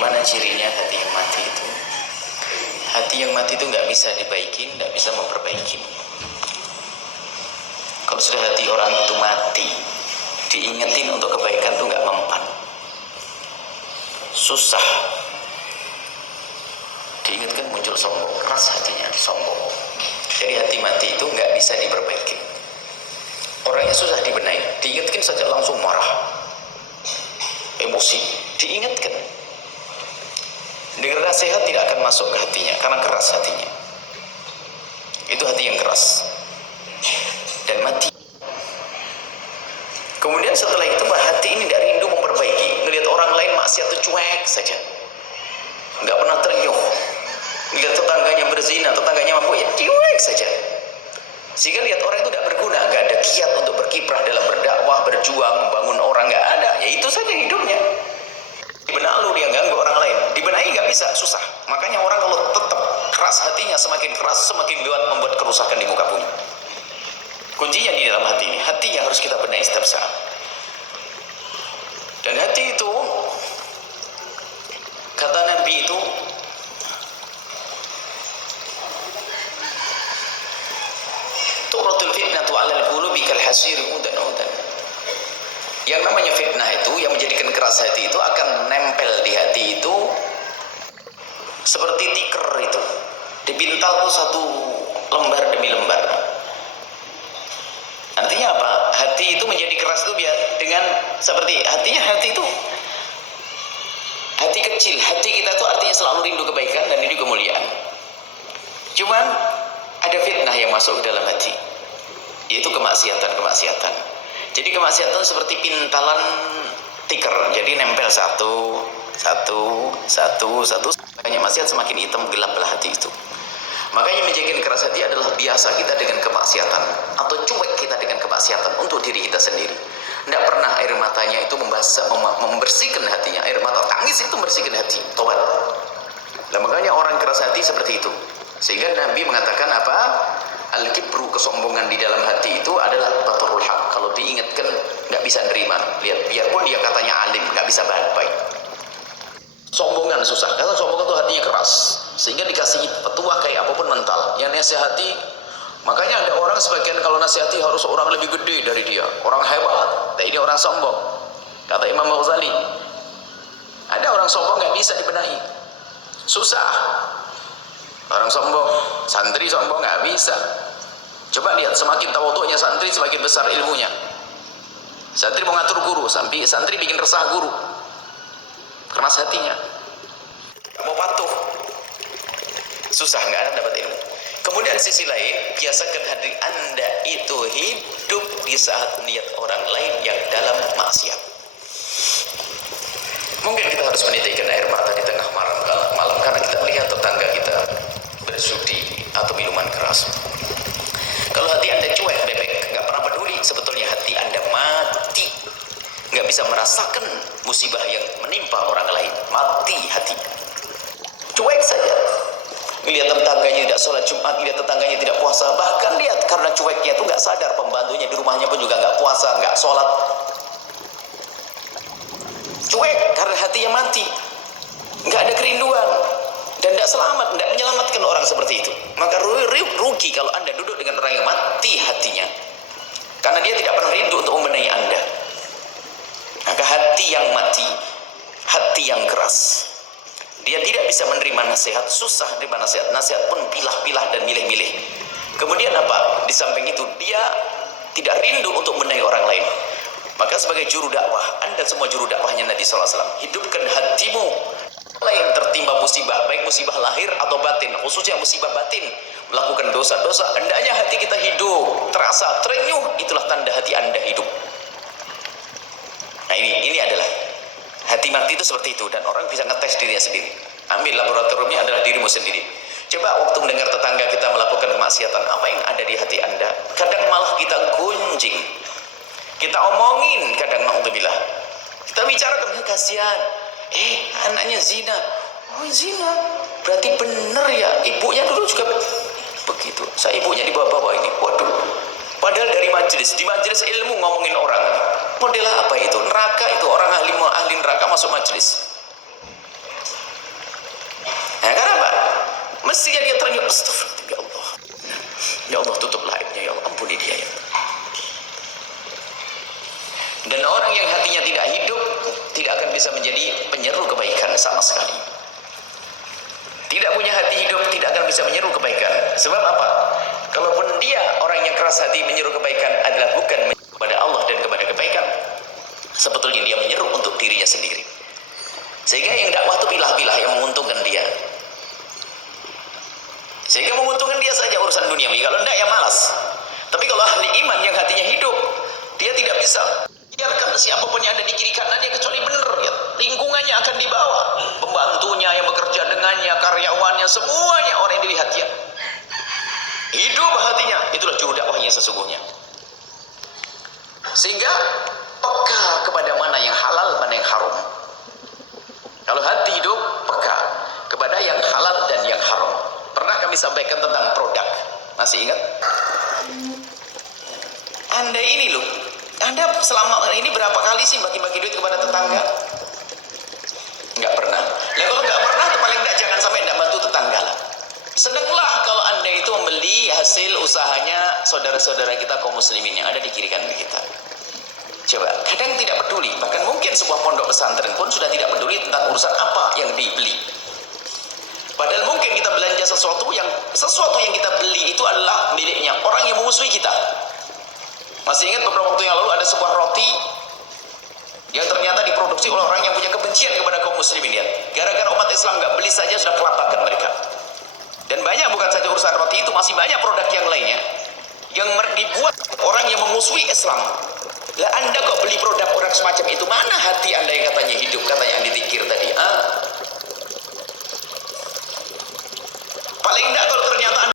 bagaimana cirinya hati yang mati itu? Hati yang mati itu nggak bisa dibaikin, nggak bisa memperbaiki. Kalau sudah hati orang itu mati, diingetin untuk kebaikan itu nggak mempan, susah. Diingatkan muncul sombong, keras hatinya, sombong. Jadi hati mati itu nggak bisa diperbaiki. Orangnya susah dibenahi, diingatkan saja langsung marah, emosi, diingatkan. Dengar nasihat tidak akan masuk ke hatinya karena keras hatinya. Itu hati yang keras dan mati. Kemudian setelah itu hati ini tidak rindu memperbaiki. Ngelihat orang lain maksiat itu cuek saja, nggak pernah terenyuh. Lihat tetangganya berzina, tetangganya mabuk, ya cuek saja. Sehingga lihat orang itu tidak berguna, nggak ada kiat untuk berkiprah dalam berdakwah, berjuang, membangun orang, nggak ada. Ya itu saja hidupnya. Dibenalu dia ganggu orang lain, dibenahi nggak bisa, susah. Makanya orang kalau tetap keras hatinya, semakin keras, semakin kuat membuat kerusakan di muka bumi. Kuncinya di dalam hati ini, hati yang harus kita benahi setiap saat. Dan hati itu, kata Nabi itu, turatul fitnatu 'alal qulubi kal hasiri udan-udan. Yang namanya fitnah itu, yang menjadikan keras hati itu akan nempel di hati itu seperti tikar itu, dipintal tuh satu lembar demi lembar. Artinya apa? Hati itu menjadi keras itu biar dengan seperti hati itu hati kecil. Hati kita itu artinya selalu rindu kebaikan dan rindu kemuliaan. Cuman ada fitnah yang masuk ke dalam hati, yaitu kemaksiatan. Jadi kemaksiatan seperti pintalan tikar, jadi nempel satu. Makanya maksiat semakin hitam gelaplah hati itu. Makanya menjaga keras hati adalah biasa kita dengan kemaksiatan atau cuek kita dengan kemaksiatan untuk diri kita sendiri. Tidak pernah air matanya itu membersihkan hatinya. Air mata tangis itu membersihkan hati, tobat. Nah, makanya orang keras hati seperti itu. Sehingga Nabi mengatakan apa? Al-kibru, kesombongan di dalam hati itu adalah batarul haq. Kalau diingatkan nggak bisa nerima. Lihat, biarpun dia katanya alim, nggak bisa baik. Sombongan susah, karena sombongan itu hatinya keras, sehingga dikasih petua kayak apapun mental. Yang nasihati, makanya ada orang sebagian kalau nasihati harus orang lebih gede dari dia, orang hebat. Nah, ini orang sombong. Kata Imam Ghazali, ada orang sombong nggak bisa dibenahi, susah. Orang sombong, santri sombong nggak bisa. Coba lihat, semakin tawadhu'nya santri semakin besar ilmunya. Santri mau ngatur guru, sampai santri bikin resah guru, keras hatinya, mau patuh, susah, nggak ada dapat ilmu. Kemudian sisi lain, biasakan hati Anda itu hidup di saat melihat orang lain yang dalam maksiat. Mungkin kita harus menitikkan air mata di tengah malam karena kita melihat tetangga kita bersudi atau minuman keras. Kalau hati Anda cuek, bebek, nggak pernah peduli, sebetulnya hati Anda mati, nggak bisa merasakan musibah yang menimpa orang lain. Mati hati, cuek saja. Lihat tetangganya tidak sholat Jumat, lihat tetangganya tidak puasa, bahkan lihat karena cueknya itu nggak sadar pembantunya di rumahnya pun juga nggak puasa, nggak sholat. Cuek karena hatinya mati, nggak ada kerinduan dan tidak selamat, tidak menyelamatkan orang seperti itu. Maka rugi kalau Anda duduk dengan orang yang mati hatinya, karena dia tidak pernah rindu untuk membenahi Anda. Maka hati yang mati, hati yang keras, dia tidak bisa menerima nasihat, susah menerima nasihat. Nasihat pun pilah-pilah dan milih-milih. Kemudian apa? Di samping itu dia tidak rindu untuk membenahi orang lain. Maka sebagai juru dakwah, Anda semua juru dakwahnya Nabi SAW, hidupkan hatimu lain tertimpa musibah, baik musibah lahir atau batin, khususnya musibah batin, melakukan dosa-dosa, hendaknya hati kita hidup, terasa terenyuh, itulah tanda hati Anda hidup. Nah ini adalah hati mati itu seperti itu, dan orang bisa ngetes dirinya sendiri. Ambil laboratoriumnya adalah dirimu sendiri. Coba waktu mendengar tetangga kita melakukan kemaksiatan, apa yang ada di hati Anda? Kadang malah kita gunjing, kita omongin, kadang na'udzubillah, kita bicarakan, kasihan, anaknya zina. Oh zina, berarti bener ya, ibunya dulu juga begitu, saya ibunya dibawa-bawa ini, waduh. Padahal dari majelis, di majelis ilmu ngomongin orang, model apa itu? Neraka itu, orang ahli neraka masuk majelis. orang yang hatinya tidak hidup tidak akan bisa menjadi penyeru kebaikan sama sekali. Tidak punya hati hidup tidak akan bisa menyeru kebaikan. Sebab apa? Kalaupun dia orang yang keras hati menyeru kebaikan adalah bukan kepada Allah dan kepada kebaikan, sebetulnya dia menyeru untuk dirinya sendiri. Sehingga yang dakwah itu pilah-pilah yang menguntungkan dia. Sehingga menguntungkan dia saja urusan dunia. Kalau tidak ya malas. Tapi kalau ahli iman yang hatinya hidup, dia tidak bisa biarkan siapapun yang ada di kiri kanannya kecuali benar ya. Lingkungannya akan dibawa, pembantunya yang bekerja dengannya, karyawannya, semuanya orang yang dilihatnya. Hidup hatinya, itulah juru dakwahnya sesungguhnya. Sehingga peka kepada mana yang halal, mana yang haram. Kalau hati hidup, peka kepada yang halal dan yang haram. Pernah kami sampaikan tentang produk, masih ingat? Anda ini loh, Anda selama ini berapa kali sih bagi-bagi duit kepada tetangga? Nggak pernah. Nah kalau nggak pernah, paling nggak jangan sampai nggak bantu tetangga lah. Senanglah kalau Anda itu membeli hasil usahanya saudara-saudara kita kaum muslimin yang ada di kiri kanan kita. Coba, kadang tidak peduli, bahkan mungkin sebuah pondok pesantren pun sudah tidak peduli tentang urusan apa yang dibeli. Padahal mungkin kita belanja sesuatu yang kita beli itu adalah miliknya orang yang memusuhi kita. Masih ingat beberapa waktu yang lalu ada sebuah roti yang ternyata diproduksi oleh orang yang punya kebencian kepada kaum muslimin. Lihat, gara-gara umat Islam nggak beli saja sudah kelapakan mereka. Dan banyak, bukan saja urusan roti itu, masih banyak produk yang lainnya yang dibuat orang yang memusuhi Islam. Lah Anda kok beli produk orang semacam itu? Mana hati Anda yang katanya hidup, katanya yang dizikir tadi? Paling enggak